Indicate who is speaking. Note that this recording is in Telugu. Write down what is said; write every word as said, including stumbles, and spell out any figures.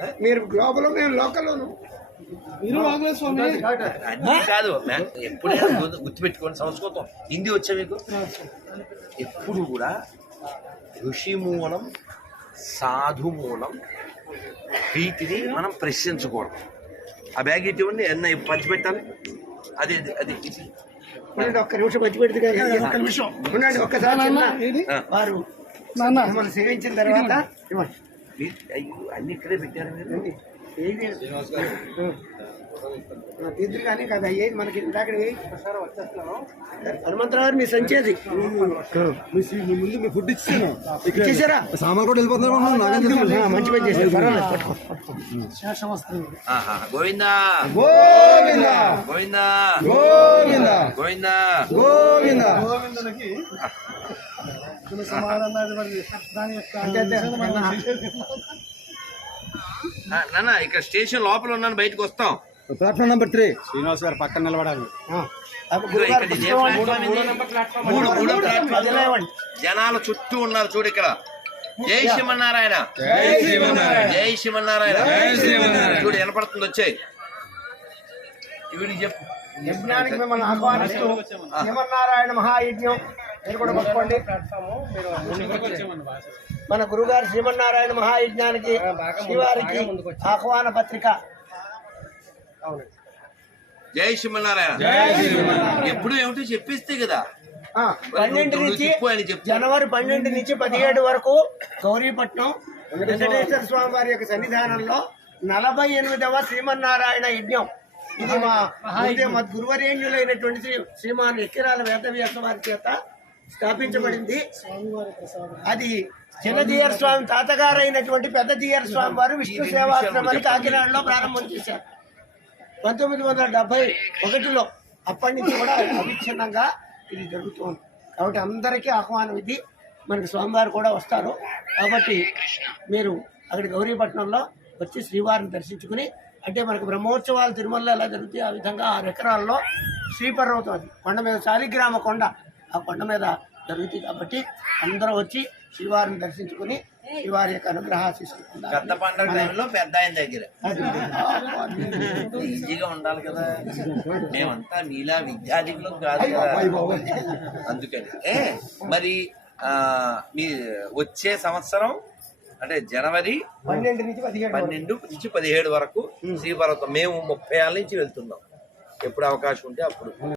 Speaker 1: మీరు గ్లోబల్ మేము లోకల్లోను
Speaker 2: అన్ని కాదు ఎప్పుడైనా గుర్తుపెట్టుకోండి. సంస్కృతం హిందీ వచ్చా మీకు? ఎప్పుడు కూడా ఋషి మూలం సాధు మూలం వీటిని మనం ప్రశ్నించకూడదు. ఆ బ్యాగ్ ఇటువంటి ఎన్న పంచిపెట్టాలి. అది అది
Speaker 1: ఉండండి, ఒక్క నిమిషం పంచి పెడితే ఒక్క నిమిషం ఉండండి. ఒక్కసారి వారు మిమ్మల్ని సేవించిన తర్వాత
Speaker 2: అన్ని ఇక్కడే పెట్టారు మీరు.
Speaker 1: తీర్థులు కానీ కదా అయ్యేది మనకి ఇందాక హనుమంతరావు గారు మీ సంచేది
Speaker 3: ముందు మీ ఫుడ్ ఇచ్చాను
Speaker 1: ఇచ్చేసారా?
Speaker 3: సామాన్ కూడా వెళ్ళిపోతున్నారు.
Speaker 1: మంచి పని చేశారు. పర్వాలేదు.
Speaker 2: గోవిందా
Speaker 1: గోవిందా
Speaker 2: గోవిందా
Speaker 1: గోవిందా
Speaker 2: గోవిందా
Speaker 1: గోవిందా.
Speaker 2: నాన్న ఇక్కడ స్టేషన్ లోపల ఉన్నాను, బయటకు వస్తాం.
Speaker 3: ప్లాట్ఫామ్ నెంబర్ త్రీ శ్రీనివాస్ గారు పక్కన నిలబడాలి.
Speaker 2: జనాలు చుట్టూ ఉన్నారు చూడు. ఇక్కడ జై శ్రీమన్నారాయణ జై శ్రీమన్నారాయణ చూడు వినపడుతుంది. వచ్చాయి వీడికి చెప్పు.
Speaker 1: యజ్ఞానికి మిమ్మల్ని ఆహ్వానిస్తూ శ్రీమన్నారాయణ మహాయజ్ఞం మీరు కూడా పట్టుకోండి. మన గురుగారు శ్రీమన్నారాయణ మహాయజ్ఞానికి శ్రీవారికి ఆహ్వాన పత్రిక.
Speaker 2: జై శ్రీమన్నారాయణ. ఎప్పుడు ఏమిటో చెప్పిస్తే కదా.
Speaker 1: పన్నెండు నుంచి జనవరి పన్నెండు నుంచి పదిహేడు వరకు గౌరీపట్నం వెంకటేశ్వర స్వామి వారి యొక్క సన్నిధానంలో నలభై ఎనిమిదవ శ్రీమన్నారాయణ యజ్ఞం. ఇది మా మా గురువరేణ్యులైనటువంటి శ్రీ శ్రీమాన్ ఎక్కిరాల వేదవ్యాస వారి చేత స్థాపించబడింది. అది చిన్నజీయర్ స్వామి తాతగారు అయినటువంటి పెద్ద జీయర్ స్వామి వారు విష్ణు సేవాశ్రమాన్ని కాకినాడలో ప్రారంభం చేశారు పంతొమ్మిది వందల డెబ్బై ఒకటిలో. అప్పటి నుంచి కూడా అవిచ్ఛిన్నంగా ఇది జరుగుతుంది. కాబట్టి అందరికీ ఆహ్వానం ఇది. మనకి స్వామివారు కూడా వస్తారు. కాబట్టి మీరు అక్కడి గౌరీపట్నంలో వచ్చి శ్రీవారిని దర్శించుకుని, అంటే మనకు బ్రహ్మోత్సవాలు తిరుమలలో ఎలా జరుగుతాయి ఆ విధంగా ఆరు ఎకరాల్లో శ్రీపర్వతం, అది కొండ మీద శాలిగ్రామ కొండ, ఆ కొండ మీద జరుగుతుంది. కాబట్టి అందరూ వచ్చి శ్రీవారిని దర్శించుకుని శ్రీవారి యొక్క అనుగ్రహాశిస్తున్నారు.
Speaker 2: పెద్ద పండుగ టైంలో పెద్ద ఆయన దగ్గర ఈజీగా ఉండాలి కదా. మేమంతా మీలా విద్యార్థులం కాదు కదా. అందుకని ఏ మరి మీ వచ్చే సంవత్సరం అంటే జనవరి
Speaker 1: పన్నెండు నుంచి పదిహేడు
Speaker 2: పన్నెండు నుంచి పదిహేడు వరకు శ్రీపర్వతం. మేము ముప్పై ఏళ్ళ నుంచి వెళ్తున్నాం. ఎప్పుడు అవకాశం ఉంటే అప్పుడు.